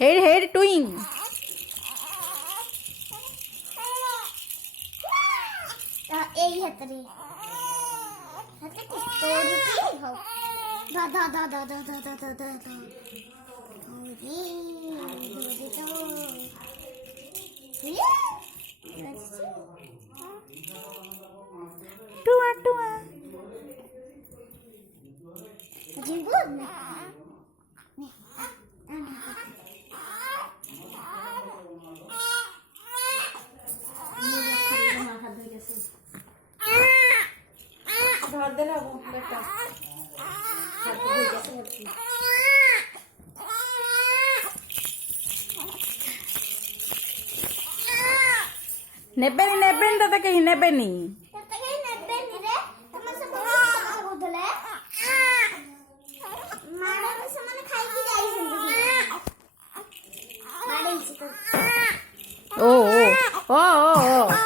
head head টুইং এই হাতরে হাতে তোরি কি হও দাদা দাদা দাদা দাদা দাদা ওরে ওরে তো টুয়া টুয়া জিবু না ধর দে না বেটা ନେବେନି ନେବେନି ତତେ କେହି ନେବେନି ଓ ଓ ଓ ଓ